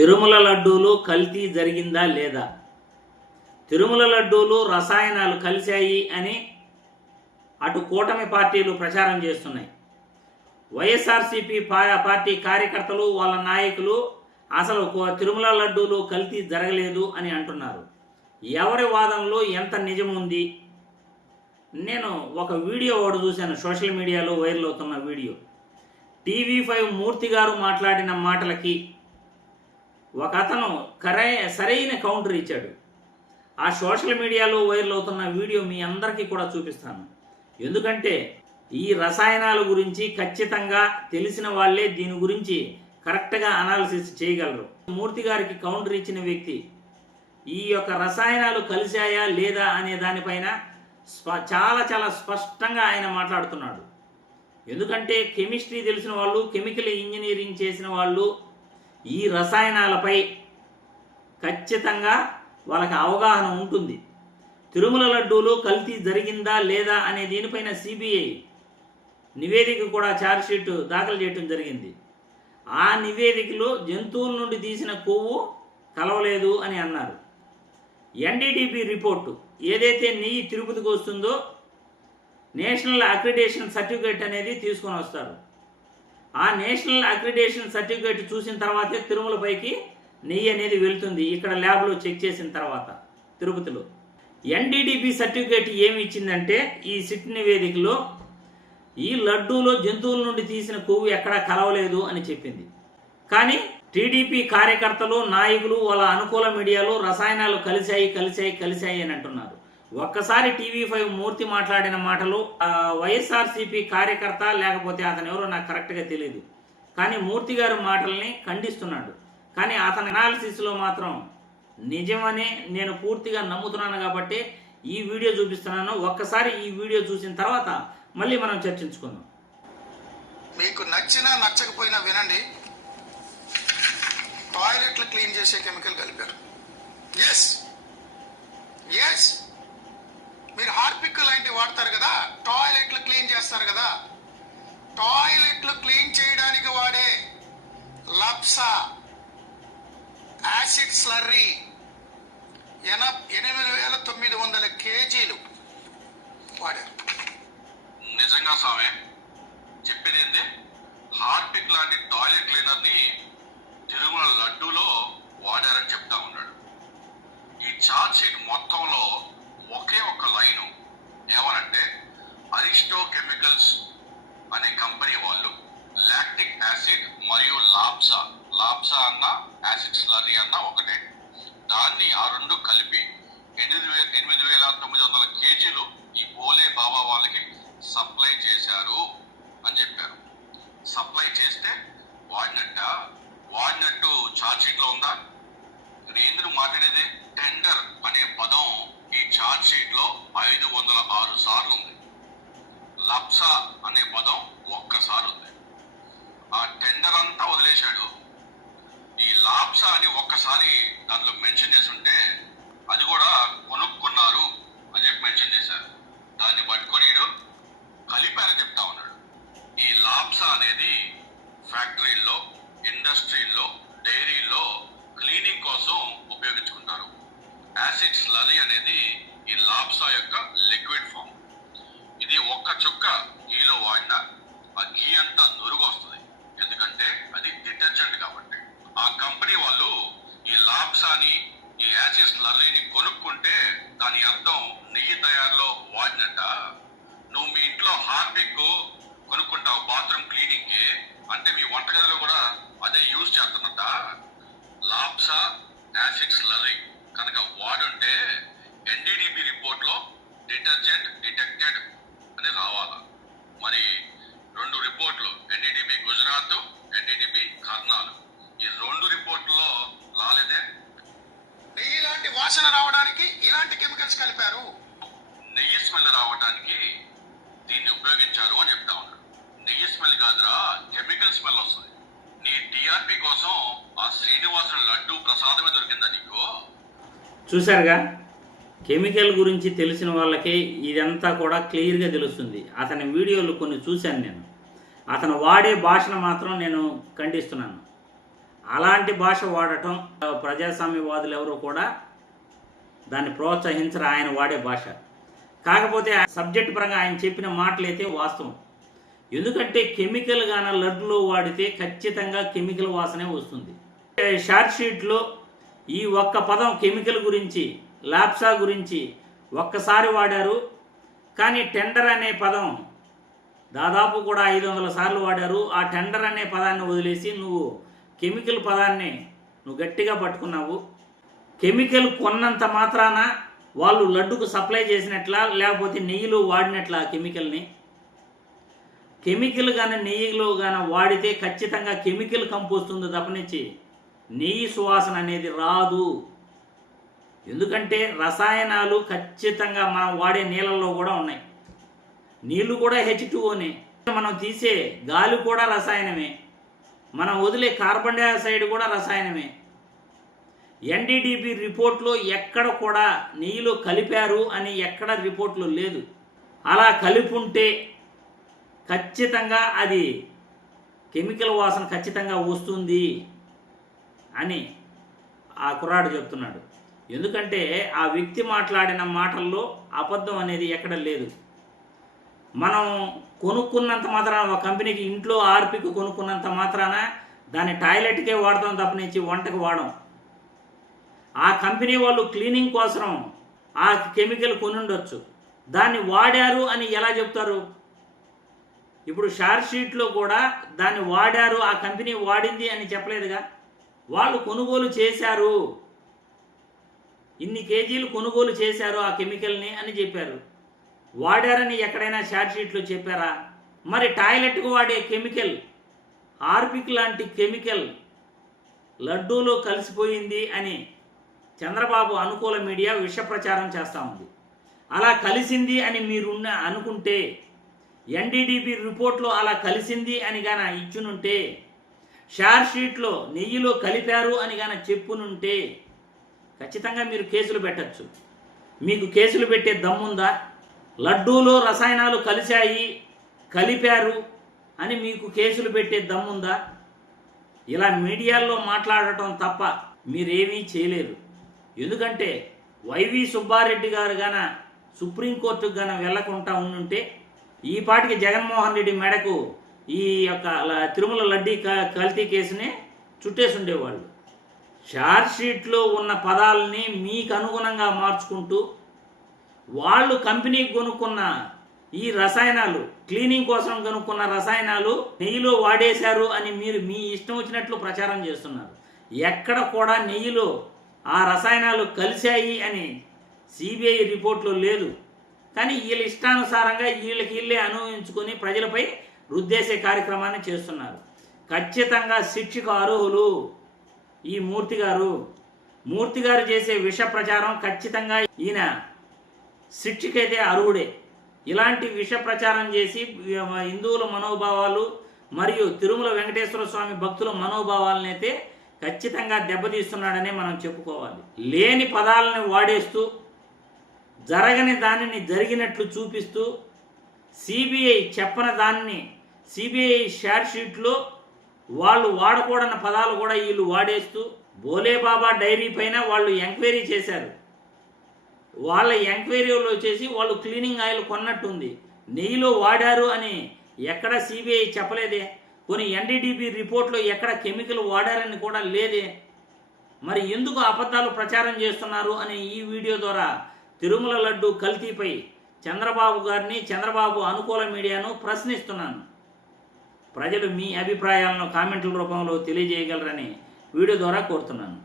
తిరుమల లడ్డూలు కల్తీ జరిగిందా లేదా? తిరుమల లడ్డూలు రసాయనాలు కలిశాయి అని అటు కూటమి పార్టీలు ప్రచారం చేస్తున్నాయి. వైఎస్ఆర్సీపీ పార్టీ కార్యకర్తలు వాళ్ళ నాయకులు అసలు తిరుమల లడ్డూలు కల్తీ జరగలేదు అని అంటున్నారు. ఎవరి వాదనలో ఎంత నిజం ఉంది? నేను ఒక వీడియో ఒకటి చూశాను, సోషల్ మీడియాలో వైరల్ అవుతున్న వీడియో. TV5 మూర్తి గారు మాట్లాడిన మాటలకి ఒక అతను సరైన కౌంటర్ ఇచ్చాడు. ఆ సోషల్ మీడియాలో వైరల్ అవుతున్న వీడియో మీ అందరికీ కూడా చూపిస్తాను. ఎందుకంటే ఈ రసాయనాల గురించి ఖచ్చితంగా తెలిసిన వాళ్ళే దీని గురించి కరెక్ట్గా అనాలిసిస్ చేయగలరు. మూర్తి గారికి కౌంటర్ ఇచ్చిన వ్యక్తి ఈ యొక్క రసాయనాలు కలిశాయా లేదా అనే దానిపైన చాలా స్పష్టంగా ఆయన మాట్లాడుతున్నాడు. ఎందుకంటే కెమిస్ట్రీ తెలిసిన వాళ్ళు, కెమికల్ ఇంజనీరింగ్ చేసిన వాళ్ళు ఈ రసాయనాలపై ఖచ్చితంగా వాళ్ళకి అవగాహన ఉంటుంది. తిరుమల లడ్డూలో కల్తీ జరిగిందా లేదా అనే దీనిపైన CBI నివేదిక కూడా ఛార్జ్షీట్ దాఖలు చేయడం జరిగింది. ఆ నివేదికలో జంతువుల నుండి తీసిన కొవ్వు కలవలేదు అని అన్నారు. NDDP రిపోర్టు ఏదైతే నెయ్యి తిరుపతికి వస్తుందో నేషనల్ అక్రిడేషన్ సర్టిఫికేట్ అనేది తీసుకొని వస్తారు. ఆ నేషనల్ అక్రిడేషన్ సర్టిఫికేట్ చూసిన తర్వాతే తిరుమలపైకి నెయ్యి అనేది వెళ్తుంది. ఇక్కడ ల్యాబ్లో చెక్ చేసిన తర్వాత తిరుపతిలో NDDP సర్టిఫికేట్ ఏమి ఇచ్చిందంటే ఈ సిట్ నివేదికలో ఈ లడ్డూలో జంతువుల నుండి తీసిన కొవ్వు ఎక్కడా కలవలేదు అని చెప్పింది. కానీ TDP కార్యకర్తలు, నాయకులు వాళ్ళ అనుకూల మీడియాలో రసాయనాలు కలిశాయి అని అంటున్నారు. ఒక్కసారి TV5 మూర్తి మాట్లాడిన మాటలు వైఎస్ఆర్సీపీ కార్యకర్త లేకపోతే అతను ఎవరో నాకు కరెక్ట్గా తెలియదు, కానీ మూర్తి గారి మాటల్ని ఖండిస్తున్నాడు. కానీ అతని అనాలిసిస్లో మాత్రం నిజమని నేను పూర్తిగా నమ్ముతున్నాను కాబట్టి ఈ వీడియో చూపిస్తున్నాను. ఒక్కసారి ఈ వీడియో చూసిన తర్వాత మళ్ళీ మనం చర్చించుకుందాం. మీకు నచ్చినా నచ్చకపోయినా వినండి, టాయిలెట్లు క్లీన్ చేసే కెమికల్ కలిపారు. ఎస్ మీరు హార్పిక్ లాంటివి వాడతారు కదా, టాయిలెట్లు క్లీన్ చేస్తారు కదా, టాయిలెట్లు క్లీన్ చేయడానికి వాడే లప్సా యాసిడ్ స్లర్రీ 8,900 కేజీలు వాడారు. నిజంగా స్వామి చెప్పేది ఏంటి? హార్పిక్ లాంటి టాయిలెట్ క్లీనర్ ని తిరుమల లడ్డూలో వాడారని చెప్తా ఉన్నాడు. ఈ ఛార్జ్ షీట్ మొత్తంలో ఒకే ఒక్క లైను ఏమనంటే, అరిస్టో కెమికల్స్ అనే కంపెనీ వాళ్ళు లాక్టిక్ యాసిడ్ మరియు లాప్సా అన్న యాసిడ్ స్లర్రీ అన్న ఒకటే, దాన్ని ఆ రెండు కలిపి 8,900 కేజీలు ఈ భోలే బాబా వాళ్ళకి సప్లై చేశారు అని చెప్పారు. సప్లై చేస్తే వాడినట్టు ఛార్జ్ షీట్ లో ఉందా? ఇది ఎందుకు మాట్లాడేది? టెండర్ అనే పదం ఈ ఛార్జ్ షీట్ లో 506 సార్లు ఉంది. లప్సా అనే పదం ఒక్కసారి ఉంది. ఆ టెండర్ అంతా వదిలేశాడు. ఈ లాప్సా అని ఒక్కసారి దాంట్లో మెన్షన్ చేసి ఉంటే అది కూడా కొనుక్కున్నారు అని చెప్పి మెన్షన్ చేశారు. దాన్ని పట్టుకొని కలిపారని చెప్తా ఉన్నాడు. ఈ లాప్సా అనేది ఫ్యాక్టరీల్లో, ఇండస్ట్రీల్లో, డైరీల్లో క్లీనింగ్ కోసం ఉపయోగించుకుంటారు. యాసిడ్ స్లరీ అనేది ఈ లాప్సా యొక్క లిక్విడ్ ఫామ్. ఇది ఒక్క చుక్క గీలో వాడినా ఆ గీ అంతా నురుగు వస్తుంది, ఎందుకంటే అది డిటర్జెంట్ కాబట్టి. ఆ కంపెనీ వాళ్ళు ఈ లాప్సాని, ఈ యాసిడ్ స్లర్రీని కొనుక్కుంటే దాని అర్థం నెయ్యి తయారులో వాడినట్ట. నువ్వు మీ ఇంట్లో హార్పిక్ కొనుక్కుంటావు బాత్రూమ్ క్లీనింగ్ కి, అంటే మీ వంటగదిలో కూడా అదే యూజ్ చేస్తున్నట్ట. లాప్సా యాసిడ్ స్లర్రీ కనుక వాడుంటే NDDP రిపోర్ట్ లో డిటర్జెంట్ డిటెక్టెడ్ అని రావాలా. మరి 2 రిపోర్ట్లు, NDDP గుజరాత్, NDDP కర్నాలు, ఈ 2 రిపోర్టుల్లో రాలేదే. నెయ్యి లాంటి వాసన రావడానికి ఇలాంటి కెమికల్స్ కలిపారు. నెయ్యి స్మెల్ రావడానికి దీన్ని ఉపయోగించారు అని చెప్తా ఉన్నాడు. నెయ్యి స్మెల్ కాదురా, కెమికల్ స్మెల్ వస్తుంది. నీ TRP కోసం ఆ శ్రీనివాసుడు లడ్డు ప్రసాదమే దొరికిందా నీకు? చూశారుగా, కెమికల్ గురించి తెలిసిన వాళ్ళకి ఇదంతా కూడా క్లియర్గా తెలుస్తుంది. అతని వీడియోలు కొన్ని చూశాను నేను. అతను వాడే భాషను మాత్రం నేను ఖండిస్తున్నాను. అలాంటి భాష వాడటం ప్రజాస్వామ్యవాదులు ఎవరు కూడా దాన్ని ప్రోత్సహించరు, ఆయన వాడే భాష. కాకపోతే సబ్జెక్ట్ పరంగా ఆయన చెప్పిన మాటలైతే వాస్తవం. ఎందుకంటే కెమికల్ గాన లడ్డులో వాడితే ఖచ్చితంగా కెమికల్ వాసనే వస్తుంది. షార్ట్ షీట్లో ఈ ఒక్క పదం కెమికల్ గురించి, లాప్సా గురించి ఒక్కసారి వాడారు. కానీ టెండర్ అనే పదం దాదాపు కూడా 500 సార్లు వాడారు. ఆ టెండర్ అనే పదాన్ని వదిలేసి నువ్వు కెమికల్ పదాన్ని నువ్వు గట్టిగా పట్టుకున్నావు. కెమికల్ కొన్నంత మాత్రాన వాళ్ళు లడ్డుకు సప్లై చేసినట్లా, లేకపోతే నెయ్యిలో వాడినట్లా కెమికల్ని. కెమికల్ కానీ నెయ్యిలో కానీ వాడితే ఖచ్చితంగా కెమికల్ కంపు వస్తుంది తప్పనిచ్చి నెయ్యి సువాసన అనేది రాదు. ఎందుకంటే రసాయనాలు ఖచ్చితంగా మనం వాడే నీళ్ళల్లో కూడా ఉన్నాయి. నీళ్లు కూడా H2Oనే. మనం తీసే గాలి కూడా రసాయనమే. మనం వదిలే కార్బన్ డైఆక్సైడ్ కూడా రసాయనమే. NDDB రిపోర్ట్లో ఎక్కడ కూడా నెయ్యిలో కలిపారు అని ఎక్కడ రిపోర్ట్లో లేదు. అలా కలిపుంటే ఖచ్చితంగా అది కెమికల్ వాసన ఖచ్చితంగా వస్తుంది అని ఆ కుర్రాడు చెప్తున్నాడు. ఎందుకంటే ఆ వ్యక్తి మాట్లాడిన మాటల్లో అబద్ధం అనేది ఎక్కడ లేదు. మనం కొనుక్కున్నంత మాత్రాన, ఒక కంపెనీకి ఇంట్లో ఆర్పిక్ కొనుక్కున్నంత మాత్రాన దాన్ని టాయిలెట్కే వాడతాం తప్పనించి వంటకు వాడం. ఆ కంపెనీ వాళ్ళు క్లీనింగ్ కోసం ఆ కెమికల్ కొనుండొచ్చు, దాన్ని వాడారు అని ఎలా చెప్తారు? ఇప్పుడు షార్ట్ షీట్లో కూడా దాన్ని వాడారు, ఆ కంపెనీ వాడింది అని చెప్పలేదుగా. వాళ్ళు కొనుగోలు చేశారు, ఇన్ని కేజీలు కొనుగోలు చేశారు ఆ కెమికల్ని అని చెప్పారు. వాడారని ఎక్కడైనా షార్ట్ షీట్లో చెప్పారా? మరి టాయిలెట్కు వాడే కెమికల్, హార్పిక్ లాంటి కెమికల్ లడ్డూలో కలిసిపోయింది అని చంద్రబాబు అనుకూల మీడియా విష ప్రచారం చేస్తూ ఉంది. అలా కలిసింది అని మీరు అనుకుంటే, NDDB రిపోర్ట్లో అలా కలిసింది అని గాన ఇచ్చునుంటే, షార్ట్ షీట్లో నెయ్యిలో కలిపారు అని గాన చెప్పునుంటే ఖచ్చితంగా మీరు కేసులు పెట్టచ్చు. మీకు కేసులు పెట్టే దమ్ముందా? లడ్డూలో రసాయనాలు కలిశాయి, కలిపారు అని మీకు కేసులు పెట్టే దమ్ముందా? ఇలా మీడియాల్లో మాట్లాడటం తప్ప మీరేమీ చేయలేరు. ఎందుకంటే వైవి సుబ్బారెడ్డి గారు గాన సుప్రీంకోర్టుకు గాన వెళ్లకుండా ఉండుంటే ఈ పాటికి జగన్మోహన్ రెడ్డి మెడకు ఈ యొక్క తిరుమల లడ్డీ కల్తీ కేసుని చుట్టేసి ఉండేవాళ్ళు. షార్ట్ షీట్లో ఉన్న పదాలని మీకు అనుగుణంగా మార్చుకుంటూ వాళ్ళు కంపెనీకి కొనుక్కున్న ఈ రసాయనాలు, క్లీనింగ్ కోసం కొనుక్కున్న రసాయనాలు నెయ్యిలో వాడేశారు అని మీరు మీ ఇష్టం వచ్చినట్లు ప్రచారం చేస్తున్నారు. ఎక్కడ కూడా నెయ్యిలో ఆ రసాయనాలు కలిశాయి అని CBI రిపోర్ట్లో లేదు. కానీ వీళ్ళ ఇష్టానుసారంగా వీళ్ళే అనుభవించుకొని ప్రజలపై రుద్దేసే కార్యక్రమాన్ని చేస్తున్నారు. ఖచ్చితంగా శిక్షకు అర్హులు ఈ మూర్తి గారు చేసే విష ప్రచారం ఖచ్చితంగా ఈయన శిక్షకైతే అర్హుడే. ఇలాంటి విష ప్రచారం చేసి హిందువుల మనోభావాలు మరియు తిరుమల వెంకటేశ్వర స్వామి భక్తుల మనోభావాలను అయితే ఖచ్చితంగా దెబ్బతీస్తున్నాడనే మనం చెప్పుకోవాలి. లేని పదాలను వాడేస్తూ, జరగని దానిని జరిగినట్లు చూపిస్తూ, CBI చెప్పని దాన్ని CBI షార్ట్ షీట్లో వాళ్ళు వాడకూడని పదాలు కూడా వీళ్ళు వాడేస్తూ, బోలేబాబా డైరీ పైన వాళ్ళు ఎంక్వైరీ చేశారు. వాళ్ళ ఎంక్వైరీలో చేసి వాళ్ళు క్లీనింగ్ ఆయిల్ కొన్నట్టుంది, నెయ్యిలో వాడారు అని ఎక్కడ CBI చెప్పలేదే. కొన్ని NDDB రిపోర్ట్లో ఎక్కడ కెమికల్ వాడారని కూడా లేదే. మరి ఎందుకు అబద్ధాలు ప్రచారం చేస్తున్నారు అని ఈ వీడియో ద్వారా తిరుమల లడ్డు కల్తీపై చంద్రబాబు గారిని, చంద్రబాబు అనుకూల మీడియాను ప్రశ్నిస్తున్నాను. ప్రజలు మీ అభిప్రాయాలను కామెంట్ల రూపంలో తెలియజేయగలరని వీడియో ద్వారా కోరుతున్నాను.